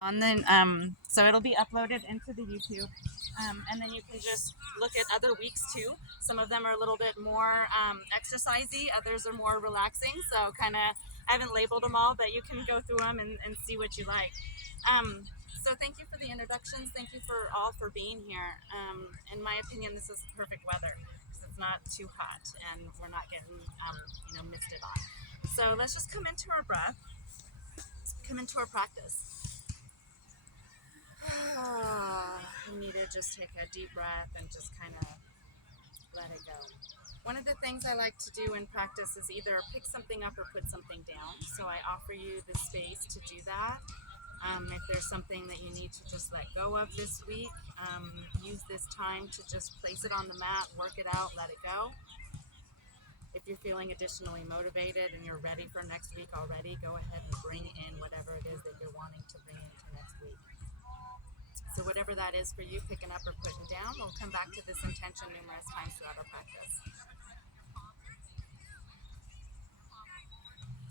And then so it'll be uploaded into the YouTube, and then you can just look at other weeks too. Some of them are a little bit more exercisey, others are more relaxing, so kind of I haven't labeled them all, but you can go through them and see what you like. So thank you for the introductions, thank you for all for being here. In my opinion, this is perfect weather because it's not too hot and we're not getting misted on. So let's just come into our breath, come into our practice. You need to just take a deep breath and just kind of let it go. One of the things I like to do in practice is either pick something up or put something down. So I offer you the space to do that. If there's something that you need to just let go of this week, use this time to just place it on the mat, work it out, let it go. If you're feeling additionally motivated and you're ready for next week already, go ahead and bring in whatever it is that you're wanting to bring into next week. So whatever that is for you, picking up or putting down, we'll come back to this intention numerous times throughout our practice.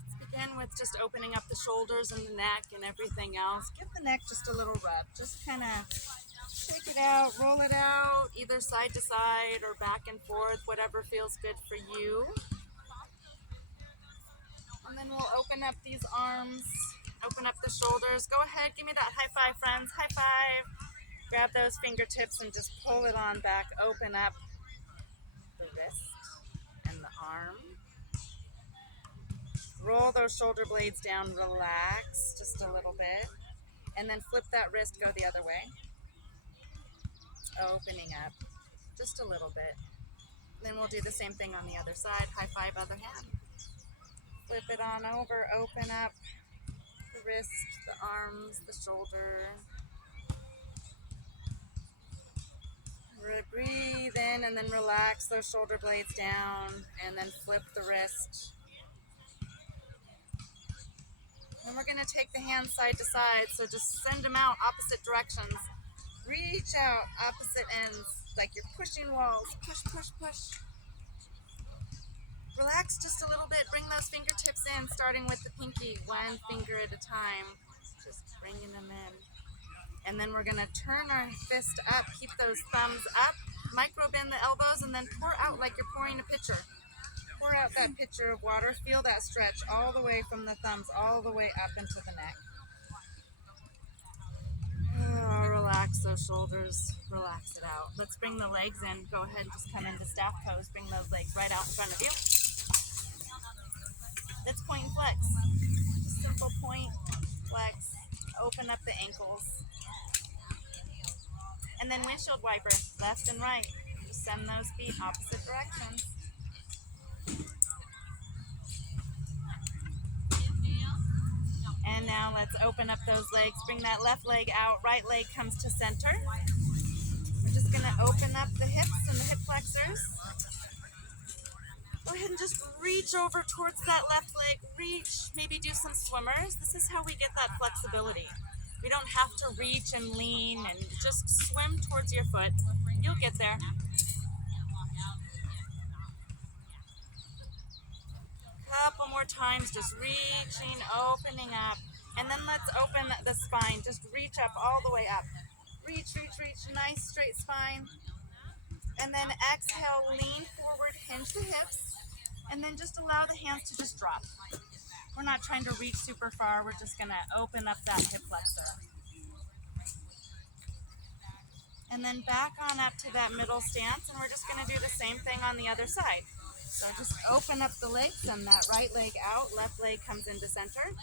Let's begin with just opening up the shoulders and the neck and everything else. Give the neck just a little rub. Just kind of shake it out, roll it out, either side to side or back and forth, whatever feels good for you. And then we'll open up these arms, open up the shoulders. Go ahead, give me that high five, friends. High five. Grab those fingertips and just pull it on back. Open up the wrist and the arm. Roll those shoulder blades down. Relax just a little bit. And then flip that wrist, go the other way. Opening up just a little bit. Then we'll do the same thing on the other side. High five, other hand. Flip it on over. Open up the wrist, the arms, the shoulder. Breathe in and then relax those shoulder blades down and then flip the wrist. Then we're going to take the hands side to side, so just send them out opposite directions. Reach out opposite ends like you're pushing walls. Push, push, push. Relax just a little bit. Bring those fingertips in, starting with the pinky, one finger at a time. Just bringing them in. And then we're going to turn our fist up, keep those thumbs up, micro bend the elbows, and then pour out like you're pouring a pitcher. Pour out that pitcher of water. Feel that stretch all the way from the thumbs, all the way up into the neck. Oh, relax those shoulders, relax it out. Let's bring the legs in. Go ahead and just come into staff pose. Bring those legs right out in front of you. Let's point and flex. Just simple point, flex, open up the ankles. And then windshield wiper, left and right. Just send those feet opposite directions. And now let's open up those legs. Bring that left leg out, right leg comes to center. We're just gonna open up the hips and the hip flexors. Go ahead and just reach over towards that left leg. Reach, maybe do some swimmers. This is how we get that flexibility. We don't have to reach and lean and just swim towards your foot. You'll get there. Couple more times, just reaching, opening up. And then let's open the spine. Just reach up all the way up. Reach, reach, reach. Nice straight spine. And then exhale, lean forward, hinge the hips. And then just allow the hands to just drop. We're not trying to reach super far. We're just going to open up that hip flexor. And then back on up to that middle stance. And we're just going to do the same thing on the other side. So just open up the legs and that right leg out. Left leg comes into center.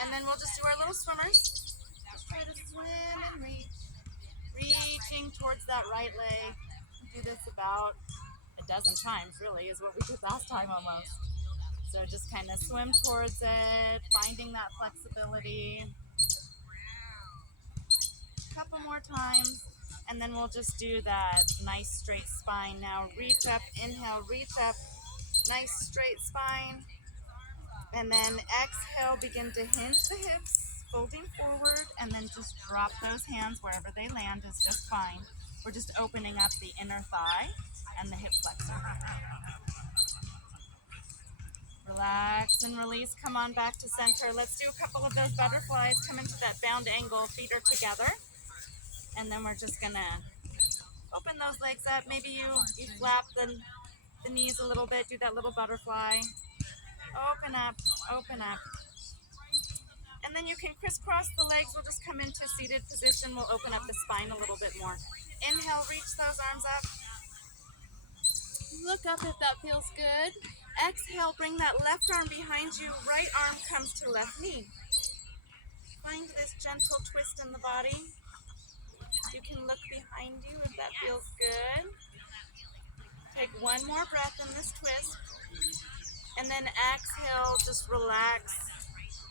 And then we'll just do our little swimmers. Just try to swim and reach. Reaching towards that right leg. Do this about a dozen times, really, is what we did last time almost. So just kind of swim towards it, finding that flexibility. A couple more times, and then we'll just do that nice straight spine. Now reach up, inhale, reach up, nice straight spine. And then exhale, begin to hinge the hips, folding forward, and then just drop those hands wherever they land is just fine. We're just opening up the inner thigh and the hip flexor. Relax and release. Come on back to center. Let's do a couple of those butterflies. Come into that bound angle. Feet are together. And then we're just going to open those legs up. Maybe you flap the knees a little bit. Do that little butterfly. Open up. Open up. And then you can crisscross the legs. We'll just come into seated position. We'll open up the spine a little bit more. Inhale, reach those arms up. Look up if that feels good. Exhale, bring that left arm behind you. Right arm comes to left knee. Find this gentle twist in the body. You can look behind you if that feels good. Take one more breath in this twist. And then exhale, just relax.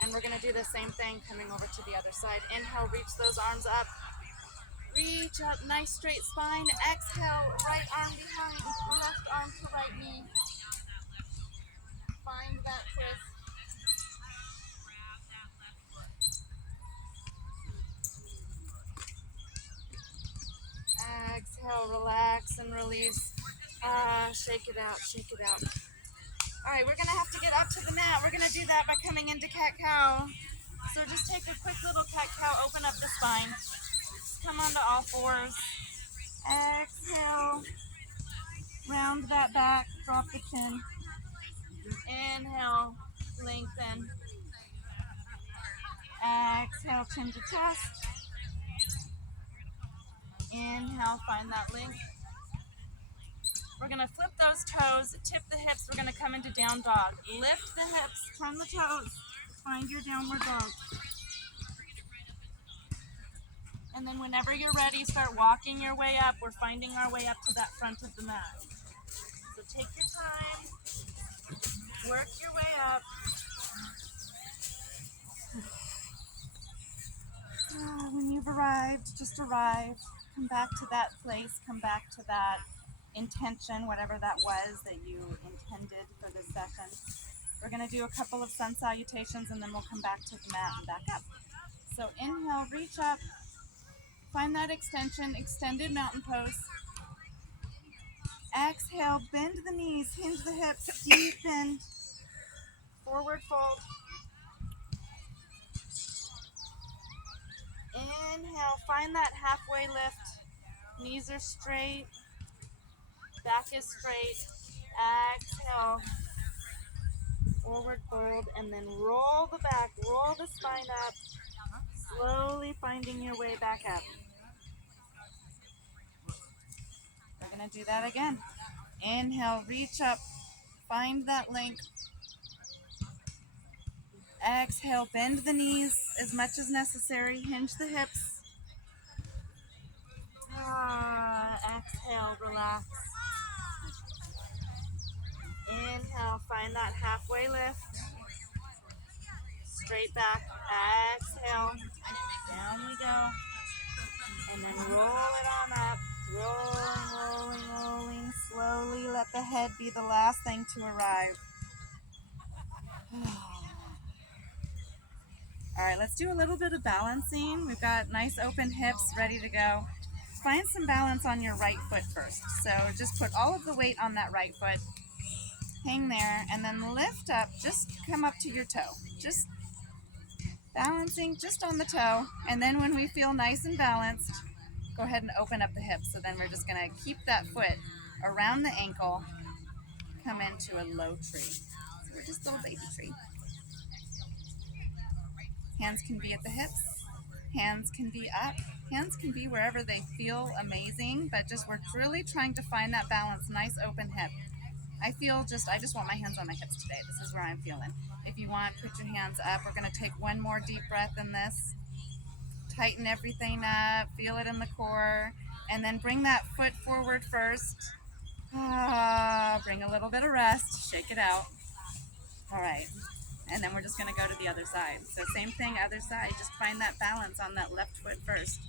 And we're going to do the same thing coming over to the other side. Inhale, reach those arms up. Reach up, nice straight spine. Exhale, right arm behind, left arm to right knee. Find that twist. Exhale, relax and release. Shake it out, shake it out. All right, we're going to have to get up to the mat. We're going to do that by coming into cat-cow. So just take a quick little cat-cow, open up the spine. Come onto all fours. Exhale. Round that back, drop the chin. Inhale, lengthen. Exhale, chin to chest. Inhale, find that length. We're going to flip those toes, tip the hips. We're going to come into down dog. Lift the hips, turn the toes. Find your downward dog. And then whenever you're ready, start walking your way up. We're finding our way up to that front of the mat. So take your time. Work your way up. When you've arrived, just arrive. Come back to that place. Come back to that intention, whatever that was that you intended for this session. We're going to do a couple of sun salutations and then we'll come back to the mat and back up. So inhale, reach up. Find that extension, extended mountain pose. Exhale, bend the knees, hinge the hips, deep bend. Forward fold. Inhale, find that halfway lift. Knees are straight. Back is straight. Exhale. Forward fold and then roll the back, roll the spine up. Slowly finding your way back up. We're going to do that again. Inhale, reach up. Find that length. Exhale, bend the knees as much as necessary. Hinge the hips. Exhale, relax. Inhale, find that halfway lift. Straight back. Exhale. Down we go. And then roll it on up. Rolling, rolling, rolling. Slowly let the head be the last thing to arrive. All right, let's do a little bit of balancing. We've got nice open hips ready to go. Find some balance on your right foot first. So just put all of the weight on that right foot. Hang there and then lift up. Just come up to your toe. Just balancing just on the toe. And then when we feel nice and balanced, go ahead and open up the hips. So then we're just going to keep that foot around the ankle. Come into a low tree. So we're just a little baby tree. Hands can be at the hips. Hands can be up. Hands can be wherever they feel amazing, but just we're really trying to find that balance, nice open hip. I just want my hands on my hips today. This is where I'm feeling. If you want, put your hands up. We're going to take one more deep breath in this. Tighten everything up. Feel it in the core. And then bring that foot forward first. Bring a little bit of rest. Shake it out. All right. And then we're just going to go to the other side. So same thing, other side. Just find that balance on that left foot first.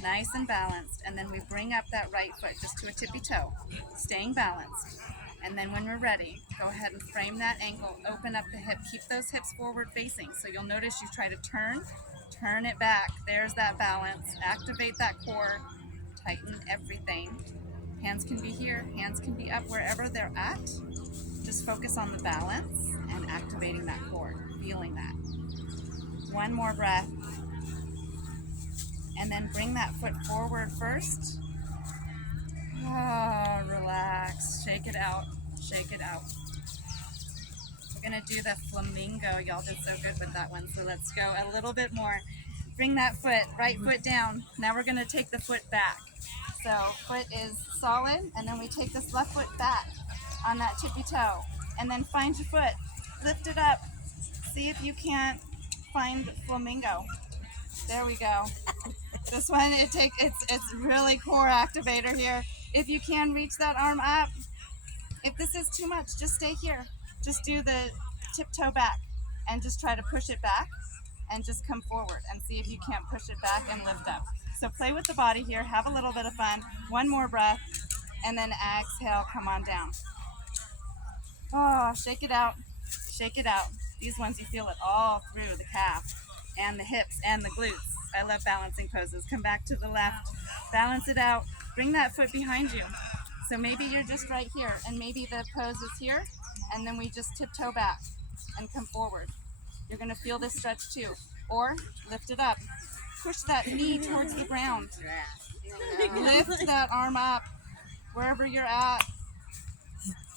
Nice and balanced. And then we bring up that right foot just to a tippy toe. Staying balanced. And then when we're ready, go ahead and frame that ankle. Open up the hip. Keep those hips forward facing. So you'll notice you try to turn it back. There's that balance. Activate that core. Tighten everything. Hands can be here. Hands can be up wherever they're at. Just focus on the balance and activating that core, feeling that. One more breath. And then bring that foot forward first. Oh, relax. Shake it out. Shake it out. We're going to do the flamingo. Y'all did so good with that one. So let's go a little bit more. Bring that foot, right foot down. Now we're going to take the foot back. So foot is solid, and then we take this left foot back on that tippy toe. And then find your foot. Lift it up. See if you can't find flamingo. There we go. This one, it's really core activator here. If you can reach that arm up, if this is too much, just stay here. Just do the tiptoe back and just try to push it back and just come forward and see if you can't push it back and lift up. So play with the body here, have a little bit of fun. One more breath, and then exhale, come on down. Oh, shake it out, shake it out. These ones, you feel it all through the calf and the hips and the glutes. I love balancing poses. Come back to the left, balance it out, bring that foot behind you. So maybe you're just right here, and maybe the pose is here, and then we just tiptoe back and come forward. You're gonna feel this stretch too. Or lift it up. Push that knee towards the ground. Lift that arm up wherever you're at.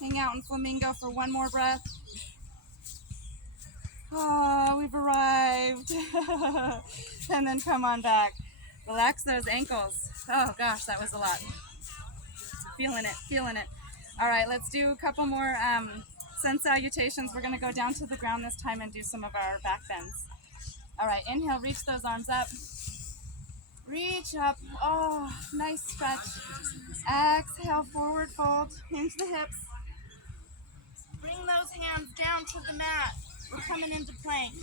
Hang out in flamingo for one more breath. Oh, we've arrived. And then come on back. Relax those ankles. Oh gosh, that was a lot. Feeling it, feeling it. All right, let's do a couple more sun salutations. We're gonna go down to the ground this time and do some of our back bends. All right, inhale, reach those arms up. Reach up. Oh, nice stretch. Exhale, forward fold. Hinge the hips. Bring those hands down to the mat. We're coming into plank.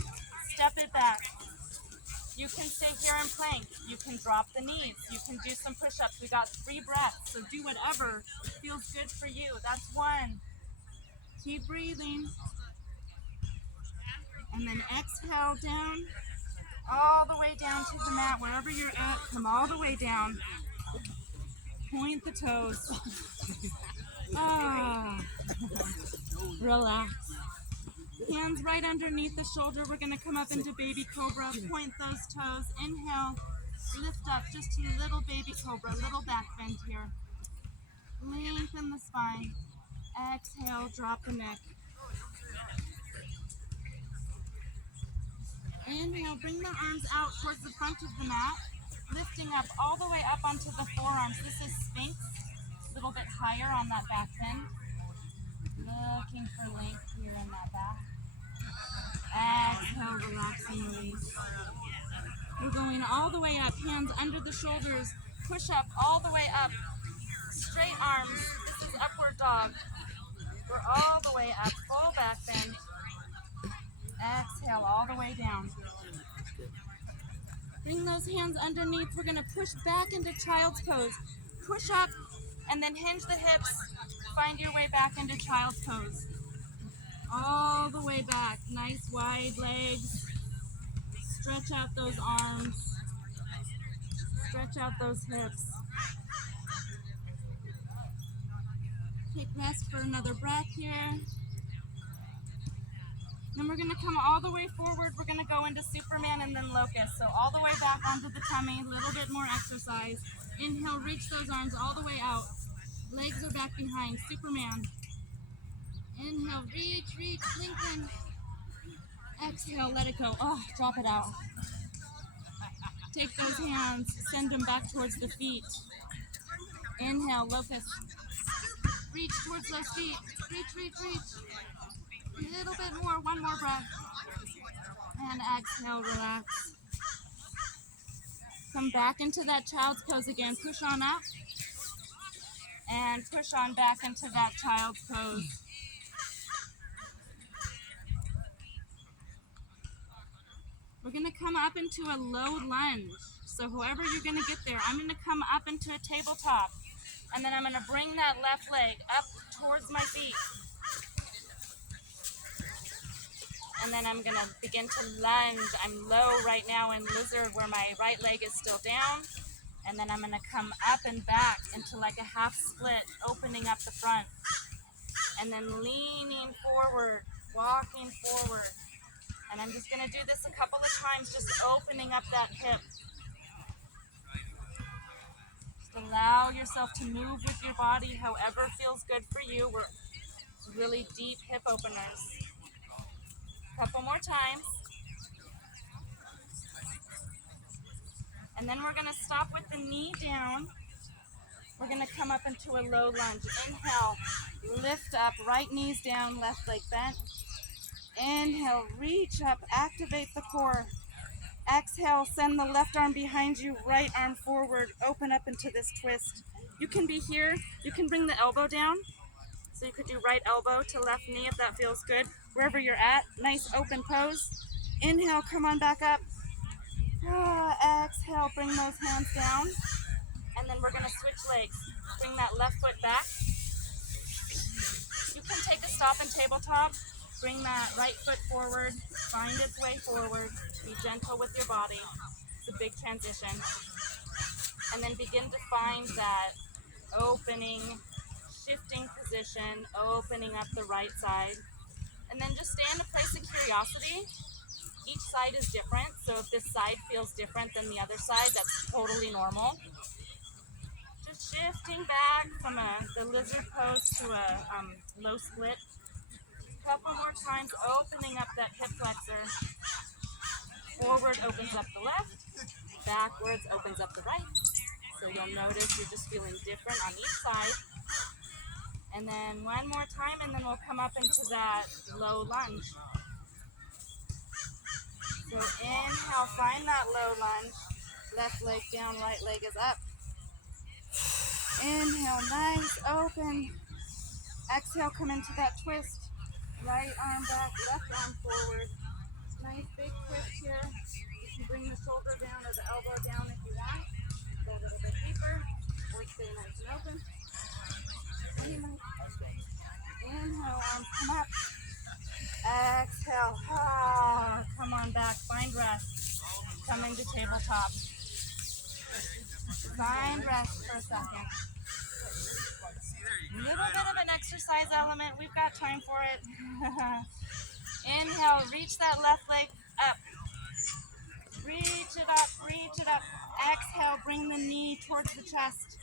Step it back. You can stay here in plank. You can drop the knees. You can do some push-ups. We got 3 breaths, so do whatever feels good for you. That's 1. Keep breathing. And then exhale down, all the way down to the mat. Wherever you're at, come all the way down. Point the toes. Ah. Relax. Hands right underneath the shoulder. We're going to come up into baby cobra. Point those toes. Inhale. Lift up just a little baby cobra. Little back bend here. Lengthen the spine. Exhale. Drop the neck. Inhale. Bring the arms out towards the front of the mat. Lifting up all the way up onto the forearms. This is Sphinx. A little bit higher on that back bend. Looking for length here in that back. Exhale, relaxing release. We're going all the way up, hands under the shoulders. Push up all the way up. Straight arms. This is upward dog. We're all the way up, full back bend. Exhale, all the way down. Bring those hands underneath. We're going to push back into child's pose. Push up and then hinge the hips. Find your way back into child's pose. All the way back. Nice wide legs. Stretch out those arms. Stretch out those hips. Take rest for another breath here. Then we're going to come all the way forward. We're going to go into Superman and then Locust. So all the way back onto the tummy. A little bit more exercise. Inhale, reach those arms all the way out. Legs are back behind. Superman. Inhale, reach, lengthen. Exhale, let it go. Oh, drop it out. Take those hands, send them back towards the feet. Inhale, locust. Reach towards those feet. Reach. A little bit more, one more breath. And exhale, relax. Come back into that child's pose again. Push on up. And push on back into that child's pose. We're going to come up into a low lunge. So however you're going to get there, I'm going to come up into a tabletop. And then I'm going to bring that left leg up towards my feet. And then I'm going to begin to lunge. I'm low right now in lizard where my right leg is still down. And then I'm going to come up and back into like a half split, opening up the front. And then leaning forward walking forward. And I'm just going to do this a couple of times, just opening up that hip. Just allow yourself to move with your body however feels good for you. We're really deep hip openers. A couple more times. And then we're going to stop with the knee down. We're going to come up into a low lunge. Inhale, lift up, right knees down, left leg bent. Inhale, reach up, activate the core. Exhale, send the left arm behind you, right arm forward, open up into this twist. You can be here, you can bring the elbow down. So you could do right elbow to left knee if that feels good. Wherever you're at, nice open pose. Inhale, come on back up. Exhale, bring those hands down. And then we're gonna switch legs. Bring that left foot back. You can take a stop and tabletop. Bring that right foot forward, find its way forward. Be gentle with your body. It's a big transition. And then begin to find that opening, shifting position, opening up the right side. And then just stay in a place of curiosity. Each side is different, so if this side feels different than the other side, that's totally normal. Just shifting back from the lizard pose to a low split. Couple more times, opening up that hip flexor. Forward opens up the left, backwards opens up the right. So you'll notice you're just feeling different on each side. And then one more time, and then we'll come up into that low lunge. So inhale, find that low lunge. Left leg down, right leg is up. Inhale, nice, open. Exhale, come into that twist. Right arm back, left arm forward. Nice big twist here. You can bring the shoulder down or the elbow down if you want. Go a little bit deeper, or stay nice and open. Inhale, arms come up. Exhale, come on back, find rest. Come into tabletop. Find rest for a second. Little bit of an exercise element, we've got time for it. Inhale, reach that left leg up. Reach it up, reach it up. Exhale, bring the knee towards the chest.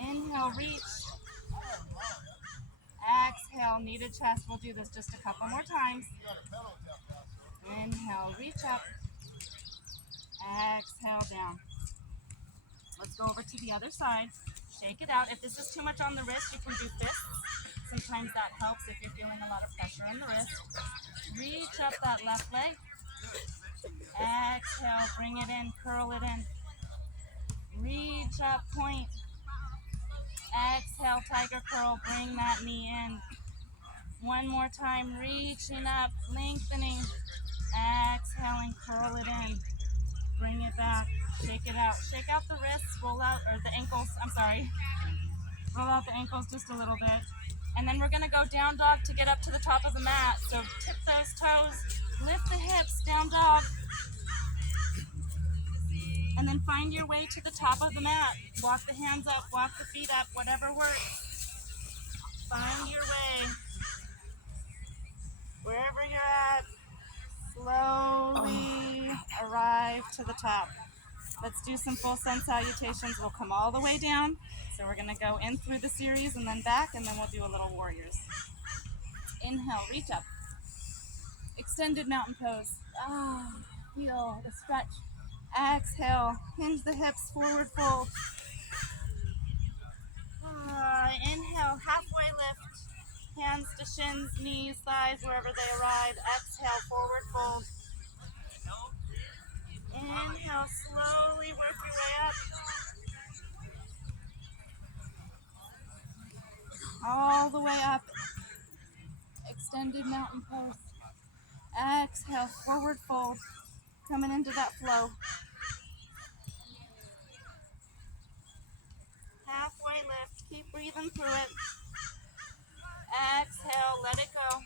Inhale, reach. Exhale, knee to chest. We'll do this just a couple more times. Inhale, reach up. Exhale, down. Let's go over to the other side. Shake it out. If this is too much on the wrist, you can do fists. Sometimes that helps if you're feeling a lot of pressure on the wrist. Reach up that left leg. Exhale, bring it in, curl it in. Reach up, point. Exhale, tiger curl, bring that knee in. One more time, reaching up, lengthening. Exhaling, curl it in. Bring it back, shake it out. Shake out the wrists, roll out, or the ankles, I'm sorry. Roll out the ankles just a little bit. And then we're gonna go down dog to get up to the top of the mat. So tip those toes, lift the hips, down dog. And then find your way to the top of the mat. Walk the hands up, walk the feet up, whatever works. Find your way. Wherever you're at, slowly arrive to the top. Let's do some full sun salutations. We'll come all the way down. So we're gonna go in through the series and then back, and then we'll do a little warriors. Inhale, reach up. Extended mountain pose. Feel the stretch. Exhale, hinge the hips, forward fold. Inhale, halfway lift. Hands to shins, knees, thighs, wherever they arrive. Exhale, forward fold. Inhale, slowly work your way up. All the way up. Extended mountain pose. Exhale, forward fold. Coming into that flow. Halfway lift. Keep breathing through it. Exhale, let it go.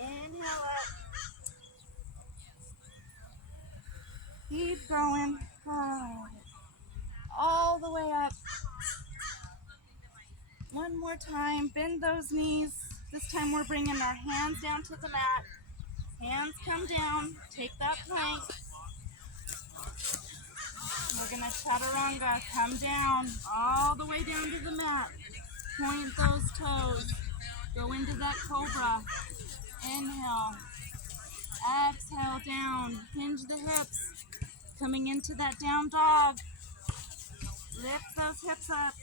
Inhale up. Keep going. All the way up. One more time, bend those knees. This time we're bringing our hands down to the mat. Hands come down, take that plank. We're gonna chaturanga, come down, all the way down to the mat. Point those toes, go into that cobra. Inhale, exhale down, hinge the hips. Coming into that down dog. Lift those hips up.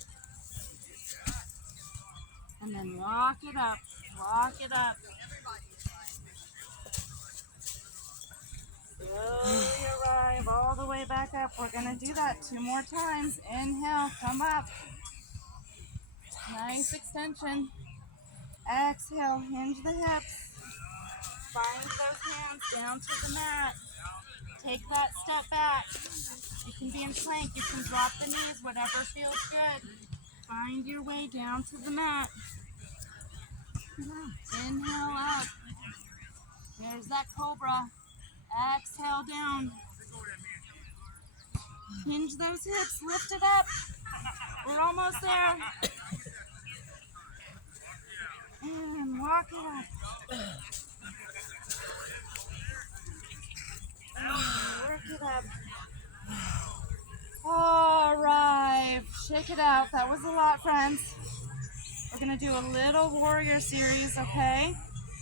And then walk it up, walk it up. Slowly arrive all the way back up. We're gonna do that 2 more times. Inhale, come up. Nice extension. Exhale, hinge the hips. Find those hands down to the mat. Take that step back. You can be in plank, you can drop the knees, whatever feels good. Find your way down to the mat. Inhale up. There's that cobra. Exhale down. Hinge those hips, lift it up. We're almost there. And walk it up. And work it up. Alright, shake it out. That was a lot, friends. We're gonna do a little warrior series, okay?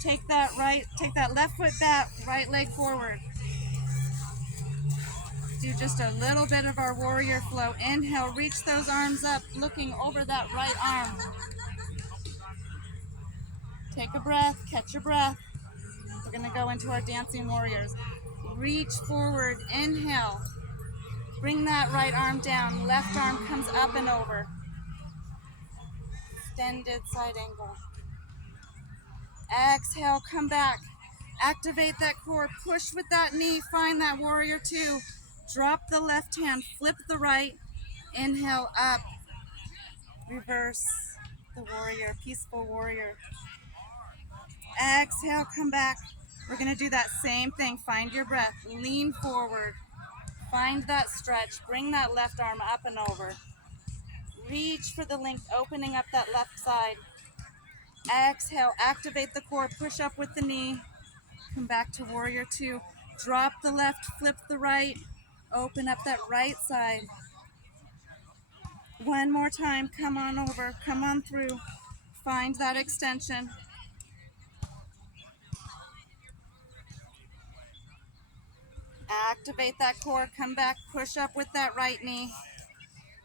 Take that left foot back, right leg forward. Do just a little bit of our warrior flow. Inhale, reach those arms up, looking over that right arm. Take a breath, catch your breath. We're gonna go into our dancing warriors. Reach forward, inhale. Bring that right arm down, left arm comes up and over. Extended side angle. Exhale, come back. Activate that core, push with that knee, find that warrior 2. Drop the left hand, flip the right. Inhale, up. Reverse the warrior, peaceful warrior. Exhale, come back. We're gonna do that same thing. Find your breath, lean forward. Find that stretch, bring that left arm up and over. Reach for the length, opening up that left side. Exhale, activate the core, push up with the knee. Come back to warrior 2. Drop the left, flip the right. Open up that right side. One more time, come on over, come on through. Find that extension. Activate that core, come back, push up with that right knee.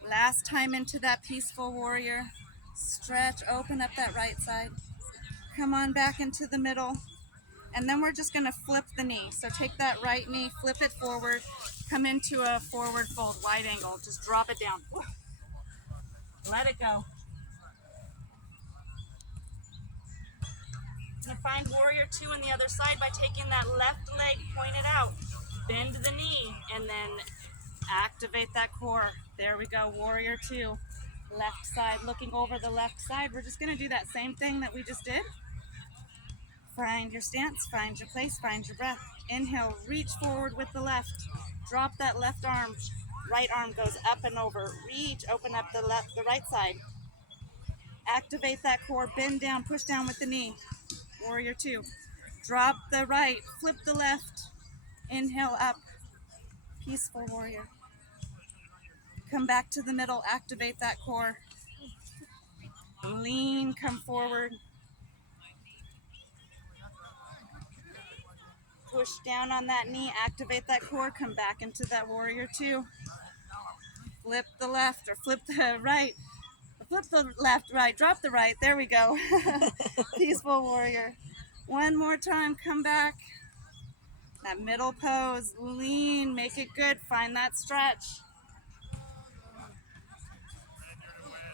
Last time into that peaceful warrior. Stretch, open up that right side. Come on back into the middle. And then we're just gonna flip the knee. So take that right knee, flip it forward, come into a forward fold, wide angle. Just drop it down. Let it go. Gonna find warrior 2 on the other side by taking that left leg pointed out. Bend the knee and then activate that core. There we go, warrior 2. Left side, looking over the left side. We're just gonna do that same thing that we just did. Find your stance, find your place, find your breath. Inhale, reach forward with the left. Drop that left arm. Right arm goes up and over. Reach, open up the right side. Activate that core, bend down, push down with the knee. Warrior 2. Drop the right, flip the left. Inhale up. Peaceful warrior. Come back to the middle, activate that core. Lean, come forward. Push down on that knee, activate that core, come back into that warrior 2. Flip the left or flip the right. Flip the left, right, drop the right. There we go. Peaceful warrior. One more time, come back. That middle pose, lean, make it good. Find that stretch.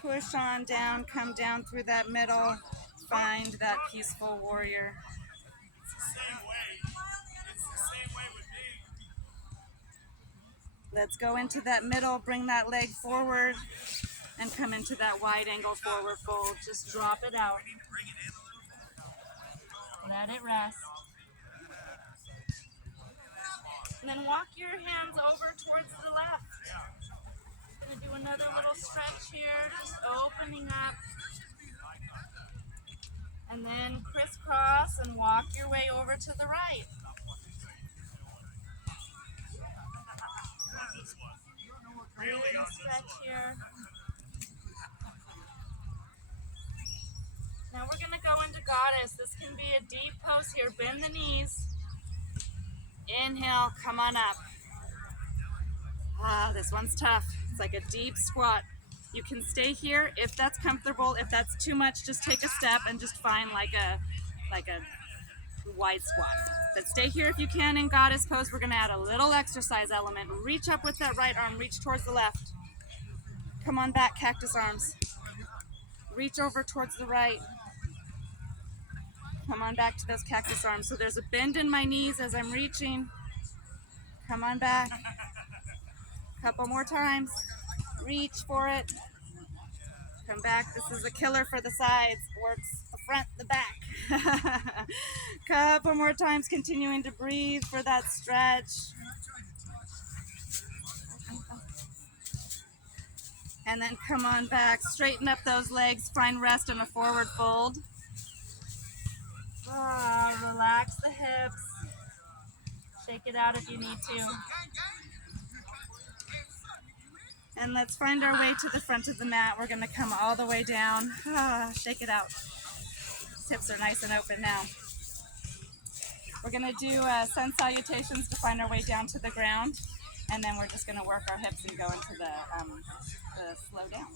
Push on down, come down through that middle. Find that peaceful warrior. Let's go into that middle, bring that leg forward, and come into that wide angle forward fold. Just drop it out. Let it rest. And then walk your hands over towards the left. Gonna do another little stretch here, just opening up. And then crisscross and walk your way over to the right. Really stretch here. Now we're going to go into goddess. This can be a deep pose here. Bend the knees. Inhale, come on up. Ah, this one's tough. It's like a deep squat. You can stay here if that's comfortable. If that's too much, just take a step and just find like a wide squat. But stay here if you can in goddess pose. We're going to add a little exercise element. Reach up with that right arm. Reach towards the left. Come on back, cactus arms. Reach over towards the right. Come on back to those cactus arms. So there's a bend in my knees as I'm reaching. Come on back. Couple more times. Reach for it. Come back. This is a killer for the sides. Works the front, the back. Couple more times, continuing to breathe for that stretch. And then come on back. Straighten up those legs. Find rest in a forward fold. Relax the hips. Shake it out if you need to. And let's find our way to the front of the mat. We're going to come all the way down. Shake it out. Hips are nice and open now. We're going to do sun salutations to find our way down to the ground. And then we're just going to work our hips and go into the slow down.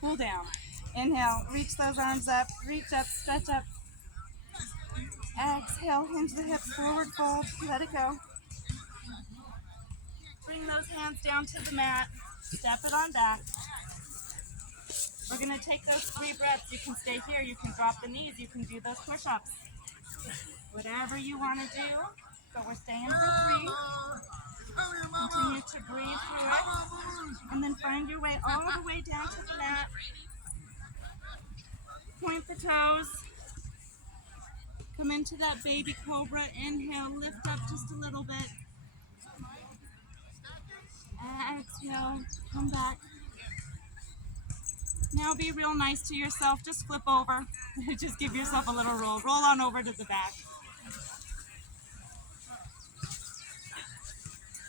Cool down. Inhale, reach those arms up. Reach up, stretch up. Exhale, hinge the hips, forward fold. Let it go. Bring those hands down to the mat. Step it on back. We're going to take those 3 breaths. You can stay here. You can drop the knees. You can do those push-ups. Whatever you want to do. But we're staying for 3. Continue to breathe through it. And then find your way all the way down to the mat. Point the toes. Come into that baby cobra. Inhale, lift up just a little bit. Exhale, come back. Now be real nice to yourself. Just flip over. Just give yourself a little roll. Roll on over to the back.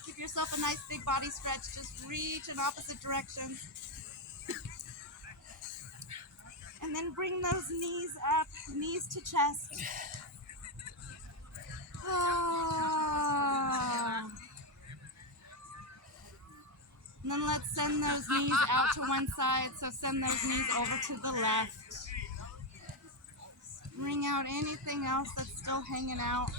Give yourself a nice big body stretch. Just reach in opposite directions. And then bring those knees up, knees to chest. And then let's send those knees out to one side. So send those knees over to the left. Bring out anything else that's still hanging out.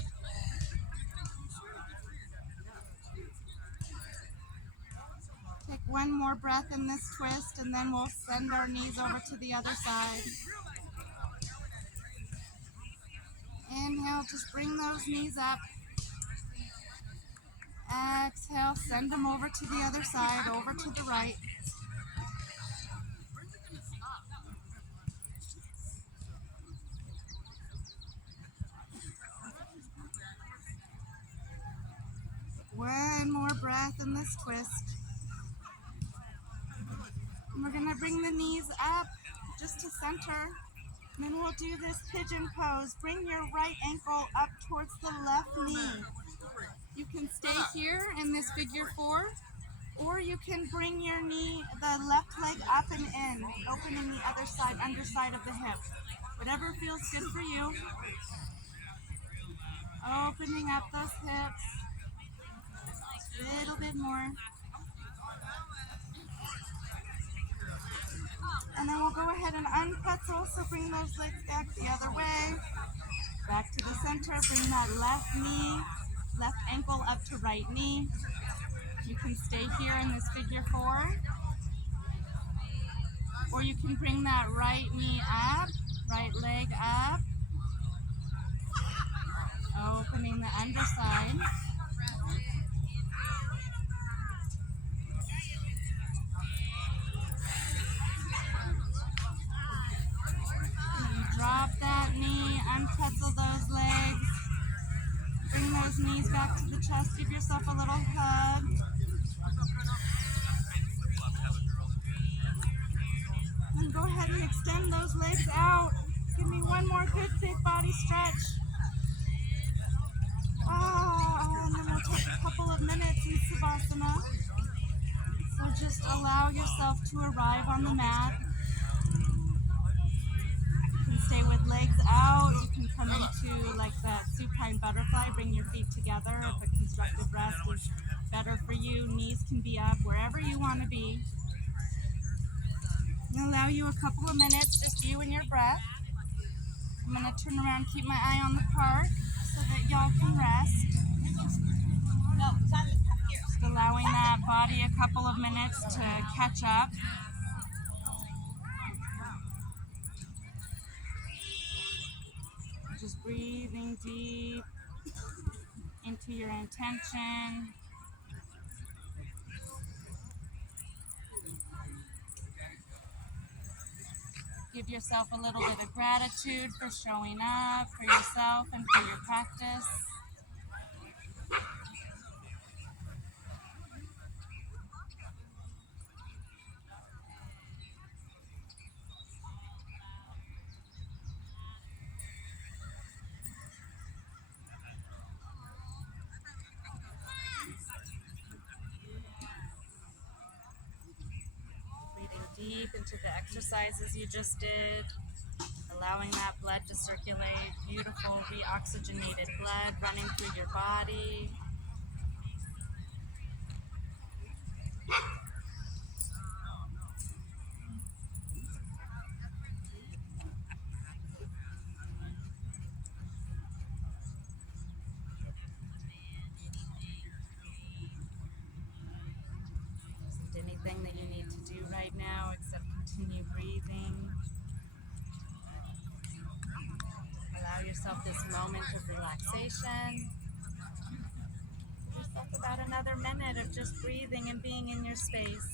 Take one more breath in this twist, and then we'll send our knees over to the other side. Inhale, just bring those knees up. Exhale, send them over to the other side, over to the right. One more breath in this twist. And we're going to bring the knees up just to center. And then we'll do this pigeon pose. Bring your right ankle up towards the left knee. You can stay here in this figure 4, or you can bring your knee, the left leg up and in, opening the other side, underside of the hip. Whatever feels good for you. Opening up those hips. A little bit more. And then we'll go ahead and unpretzel, so bring those legs back the other way. Back to the center, bring that left knee, left ankle up to right knee. You can stay here in this figure 4. Or you can bring that right knee up, right leg up. Opening the underside. Drop that knee, unpretzel those legs. Bring those knees back to the chest. Give yourself a little hug. And go ahead and extend those legs out. Give me one more good big body stretch. And then we'll take a couple of minutes in Savasana. So just allow yourself to arrive on the mat. You can stay with legs out. You can come into like that supine butterfly. Bring your feet together if a constructive rest is better for you. Knees can be up wherever you want to be. I'll allow you a couple of minutes, just you and your breath. I'm going to turn around, keep my eye on the park so that y'all can rest. Just allowing that body a couple of minutes to catch up. Just breathing deep into your intention. Give yourself a little bit of gratitude for showing up for yourself and for your practice. Breathing deep into the exercises you just did. Allowing that blood to circulate, beautiful reoxygenated blood running through your body. Isn't anything that you need to do right now except continue breathing. Allow yourself this moment of relaxation. Give yourself about another minute of just breathing and being in your space.